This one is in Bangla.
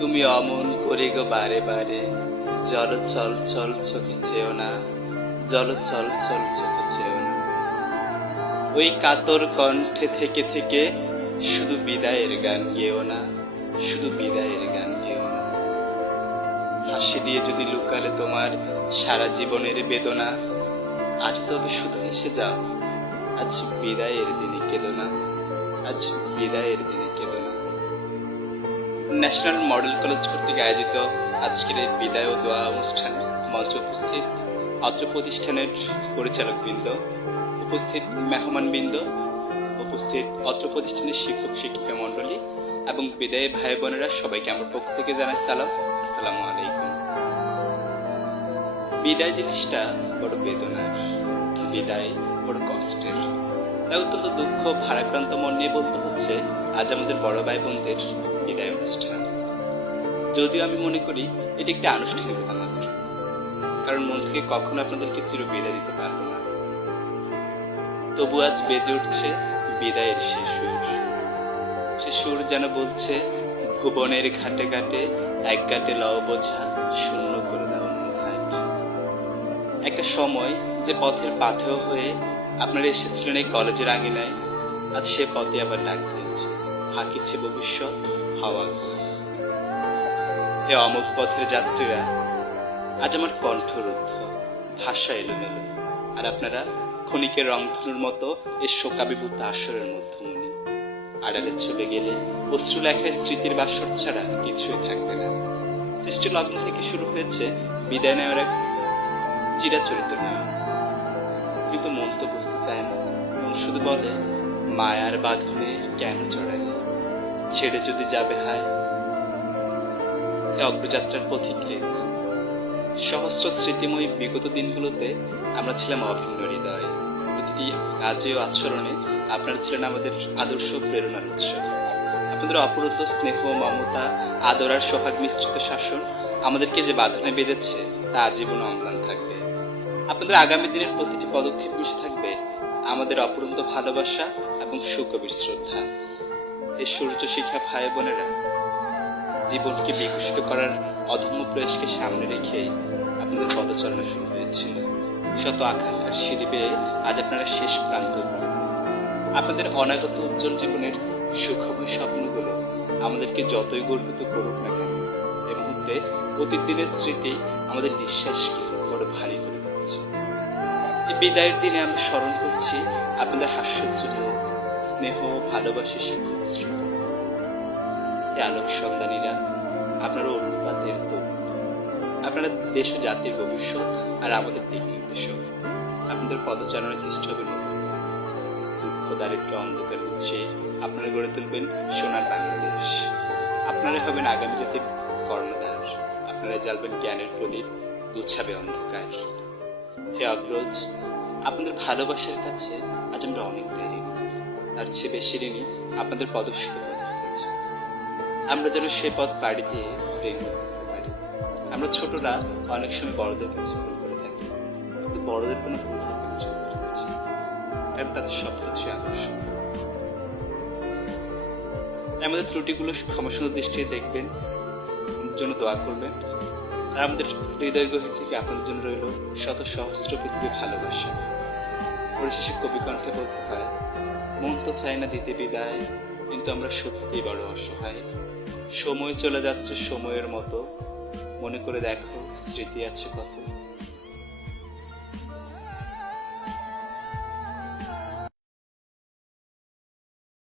তুমি অমন করে গো বারে বারে। জল ছল ছল চোখে চেও না, জল ছল ছল চোখে চেও না। ওই কাতর কণ্ঠে থেকে থেকে শুধু বিদায়ের গান গেও না, শুধু বিদায়ের গান গেও না। হাসি দিয়ে যদি লুকালে তোমার সারা জীবনের বেদনা আজ তবে শুধু এসে যাও, আজ বিদায়ের দিনে কেঁদো না, আজ বিদায়ের দিনে ন্যাশনাল মডেল কলেজ কর্তৃক আয়োজিত আজকের এই বিদায় ও দোয়া অনুষ্ঠানে মঞ্চে উপস্থিত অত্র প্রতিষ্ঠানের পরিচালক বৃন্দ উপস্থিত মেহমান বৃন্দ উপস্থিত অত্র প্রতিষ্ঠানের শিক্ষক, শিক্ষিকা মণ্ডলী এবং বিদায় ভাই বোনেরা সবাইকে আমার পক্ষ থেকে জানাই সালাম। আসসালামু আলাইকুম। বিদায় জিনিসটা বড় বেদনার, বিদায় বড় কষ্টের। তাই অত্যন্ত দুঃখ, ভারাক্রান্ত মন নিয়ে বলতে হচ্ছে, আজ আমাদের বড় ভাই বোনদের বিদায় অনুষ্ঠান। যদিও আমি মনে করি এটি একটি আনুষ্ঠানিকতা মাত্র কারণ মন থেকে কখনো আপনাদেরকে চির বিদায় দিতে পারব না। তবু আজ বেজে উঠছে বিদায়ের সে সুর। সে সুর যেন বলছে, ভুবনের ঘাটে ঘাটে এক ঘাটে লও বোঝা, শূন্য করে দাও একটা সময় যে পথের পাথেও হয়ে আপনারা এসেছিলেন এই কলেজের আঙিনায়। আজ সে পথে আবার ডাক দিয়েছে। হাঁকিছে ভবিষ্যৎ, হাওয়া হে অমুক পথের যাত্রীরা, আজ আমার কণ্ঠ রুদ্ধ ভাষা এলো এলোমেলো। আর আপনারা ক্ষণিকের রংধনুর মতো এই শোকাবিভূত আসরের মধ্যমণি। আড়ালে চলে গেলে অশ্রু লেখায় স্মৃতির বাসর ছাড়া কিছুই থাকবে না। সৃষ্টি লগ্ন থেকে শুরু হয়েছে বিদায় নেওয়ার এক চিরাচরিত নিয়ম। কিন্তু মন তো বুঝতে চায় না। মন শুধু বলে, মায়ার বাঁধনে কেন জড়ালে ছেড়ে যদি যাবে হায়? অগ্রযাত্রার পথিকৃত সহস্র স্মৃতিময়ী বিগত দিনগুলোতে আমরা ছিলাম অভিন্ন হৃদয়। প্রতিটি কাজে ও আচরণে আপনারা ছিলেন আমাদের আদর্শ প্রেরণার উৎস। আপনাদের অপরত স্নেহ, মমতা, আদর আর সোহাগ মিশ্রিত শাসন আমাদেরকে যে বাঁধনে বেঁধেছে, তা আজীবন অম্লান থাকবে। আপনাদের আগামী দিনের প্রতিটি পদক্ষেপ মিশে থাকবে আমাদের অপরন্ত ভালোবাসা এবং সুকবির শ্রদ্ধা। এই সূর্য শিখা ভাই বোনেরা, জীবনকে বিকশিত করার অধম্য প্রয়াসকে সামনে রেখে আপনাদের পদচারণা শুরু হয়েছিল শত আকাঙ্ক্ষার সিঁড়ি বেয়ে আজ আপনারা শেষ প্রান্ত। আপনাদের অনাগত উজ্জ্বল জীবনের সুখময় স্বপ্নগুলো আমাদেরকে যতই গর্বিত করুক না কেন এই মুহূর্তে অতীত দিনের স্মৃতি আমাদের নিঃশ্বাসকে বড় ভারী করে বিদায়ের দিনে আমি স্মরণ করছি আপনাদের হাস্যোজ্জ্বল স্নেহ ভালোবাসা শিক্ষক আলোক সন্ধানীরা আপনারা অনুপাতের আপনারা দেশ ও জাতির ভবিষ্যৎ আর আমাদের দিক নির্দেশক। আপনাদের পদচারণে চেষ্ট হবে দুঃখ দারিদ্র অন্ধকার উচ্ছে আপনারা গড়ে তুলবেন সোনার বাংলাদেশ। আপনারা হবেন আগামী জাতির কর্ণধার। আপনারা জ্বালবেন জ্ঞানের প্রদীপ, গুছাবে অন্ধকার। হে অগ্রজ, আপনাদের ভালোবাসার কাছে আজ আমরা অনেকটাই ঋণী তার চেয়ে বেশি ঋণী আপনাদের পদস্বিত পথের আমরা যেন সে পথ পাড়ি দিয়ে প্রেম করতে পারি। আমরা ছোটরা অনেক সময় বড়দের কাছে ভুল করে থাকি, কিন্তু বড়দের কোনো ভুল থাকে না, কারণ তাদের সবকিছুই আদর্শ। তাই আমাদের ত্রুটিগুলো ক্ষমাসুন্দর দৃষ্টিতে দেখবেন জন্য দোয়া করবেন। আমাদের হৃদয় গভীর থেকে আপনাদের জন্য রইল শত সহস্র পৃথিবী ভালোবাসা। পরিশেষে কবি কণ্ঠে বলতে হয়, মন তো চায় না দিতে বিদায়, কিন্তু আমরা সত্যি বড় অসহায়। সময় চলে যাচ্ছে সময়ের মতো। মনে করে দেখো স্মৃতি আছে কত।